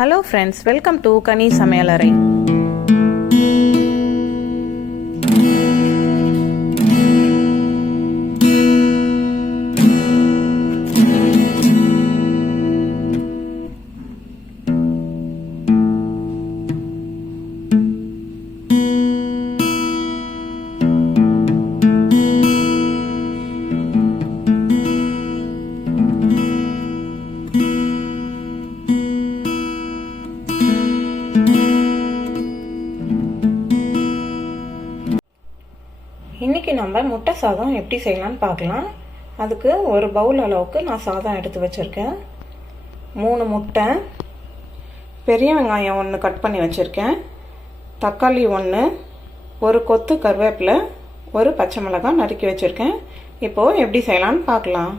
Hello friends welcome to కనీ సమయాలరై இன்றைக்கி நம்ம முட்டை சாதம் எப்படி செய்யலாம்னு பார்க்கலாம். அதுக்கு ஒரு பவுல் அளவுக்கு நான் சாதம் எடுத்து வச்சுருக்கேன். மூணு முட்டை பெரிய வெங்காயம் ஒன்று கட் பண்ணி வச்சுருக்கேன். தக்காளி ஒன்று ஒரு கொத்து கருவேப்பிலை ஒரு பச்சை மிளகாய் நறுக்கி வச்சுருக்கேன். இப்போது எப்படி செய்யலாம்னு பார்க்கலாம்.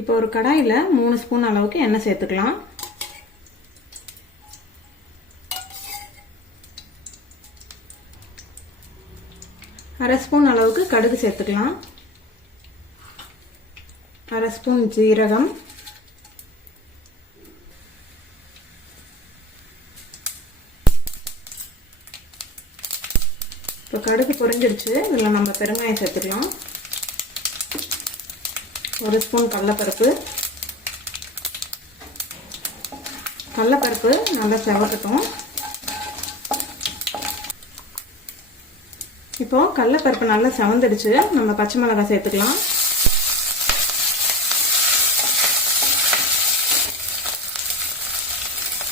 இப்போ ஒரு கடாயில் மூணு ஸ்பூன் அளவுக்கு எண்ணெய் சேர்த்துக்கலாம். அரை ஸ்பூன் அளவுக்கு கடுகு சேர்த்துக்கலாம். அரை ஸ்பூன் ஜீரகம். இப்போ கடுகு பொரிஞ்சிடுச்சு. இதில் நம்ம பெருங்காயம் சேர்த்துக்கலாம். ஒரு ஸ்பூன் கடலப்பருப்பு. கடலப்பருப்பு நல்லா செவக்கட்டும். இப்போ கடலப்பருப்பு நல்லா செவந்துடுச்சு நம்ம பச்சை மிளகாய் சேர்த்துக்கலாம்.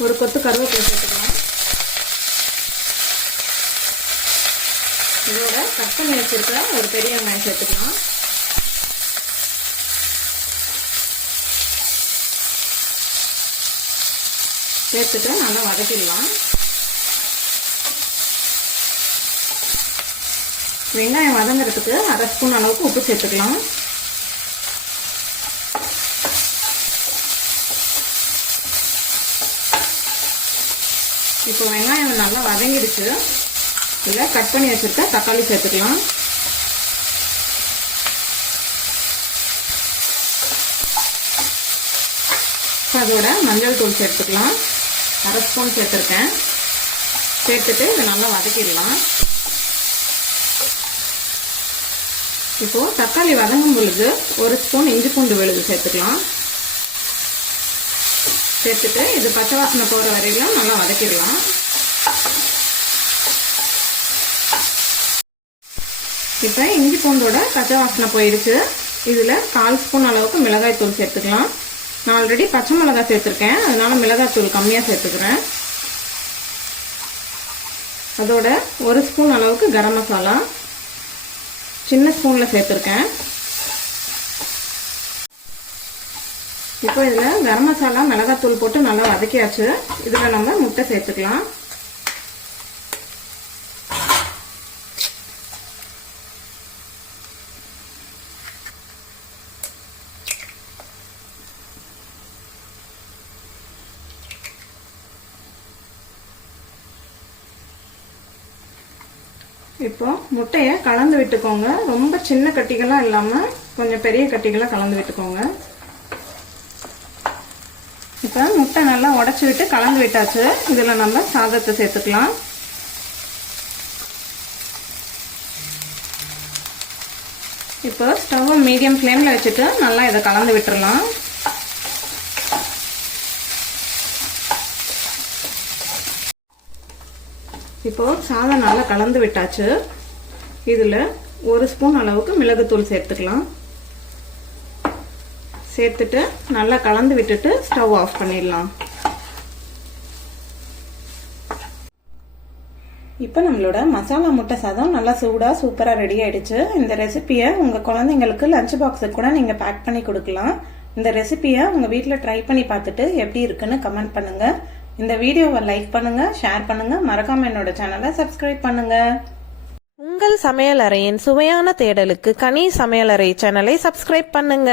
ஒரு கொத்து கருவேப்பிலை சேர்த்துக்கலாம். இதோட கட் பண்ணி வச்சிருக்க ஒரு பெரிய வெங்காயம் சேர்த்துக்கலாம். சேர்த்துட்டு நல்லா வதக்கிடலாம். வெங்காயம் வதங்குறதுக்கு அரை ஸ்பூன் அளவுக்கு உப்பு சேர்த்துக்கலாம். இப்போ வெங்காயம் நல்லா வதங்கிடுச்சு. இதில் கட் பண்ணி வச்சுருக்க தக்காளி சேர்த்துக்கலாம். அதோட மஞ்சள் தூள் சேர்த்துக்கலாம். அரை ஸ்பூன் சேர்த்துருக்கேன். சேர்த்துட்டு இதை நல்லா வதக்கிடலாம். இப்போ தக்காளி வதங்கும் பொழுது ஒரு ஸ்பூன் இஞ்சி பூண்டு விழுது சேர்த்துக்கலாம். சேர்த்துட்டு இது பச்சை வாசனை போகிற வரையிலும் நல்லா வதக்கிடலாம். இப்போ இஞ்சி பூண்டோட பச்சை வாசனை போயிடுச்சு. இதில் கால் ஸ்பூன் அளவுக்கு மிளகாய் தூள் சேர்த்துக்கலாம். நான் ஆல்ரெடி பச்சை மிளகாய் சேர்த்துருக்கேன். அதனால மிளகாய் தூள் கம்மியாக சேர்த்துக்கிறேன். அதோட ஒரு ஸ்பூன் அளவுக்கு கரம் மசாலா. சின்ன ஸ்பூனில் சேர்த்துருக்கேன். இப்போ இதில் கரம் மசாலா மிளகாத்தூள் போட்டு நல்லா வதக்கியாச்சு. இதில் நம்ம முட்டை சேர்த்துக்கலாம். இப்போ முட்டையை கலந்து விட்டுக்கோங்க. ரொம்ப சின்ன கட்டிகளாக இல்லாமல் கொஞ்சம் பெரிய கட்டிகளாக கலந்து விட்டுக்கோங்க. இப்போ முட்டை நல்லா உடச்சி விட்டு கலந்து விட்டாச்சு. இதில் நம்ம சாதத்தை சேர்த்துக்கலாம். இப்போ ஸ்டவ் மீடியம் ஃப்ளேமில் வச்சுட்டு நல்லா இதை கலந்து விட்டுடலாம் இப்போ சாதம் நல்லா கலந்து விட்டாச்சு. இதில் ஒரு ஸ்பூன் அளவுக்கு மிளகுத்தூள் சேர்த்துக்கலாம். சேர்த்துட்டு நல்லா கலந்து விட்டுட்டு ஸ்டவ் ஆஃப் பண்ணிடலாம். இப்போ நம்மளோட மசாலா முட்டை சாதம் நல்லா சூடாக சூப்பராக ரெடி ஆயிடுச்சு. இந்த ரெசிபியை உங்கள் குழந்தைங்களுக்கு லஞ்ச் பாக்ஸுக்கு கூட நீங்கள் பேக் பண்ணி கொடுக்கலாம். இந்த ரெசிபியை உங்கள் வீட்டில் ட்ரை பண்ணி பார்த்துட்டு எப்படி இருக்குன்னு கமெண்ட் பண்ணுங்கள் இந்த வீடியோவை லைக் பண்ணுங்க ஷேர் பண்ணுங்க. மறக்காம என்னோட சேனலை சப்ஸ்கிரைப் பண்ணுங்க. உங்கள் சமையலறையின் சுவையான தேடலுக்கு கனி சமையலறை சேனலை சப்ஸ்கிரைப் பண்ணுங்க.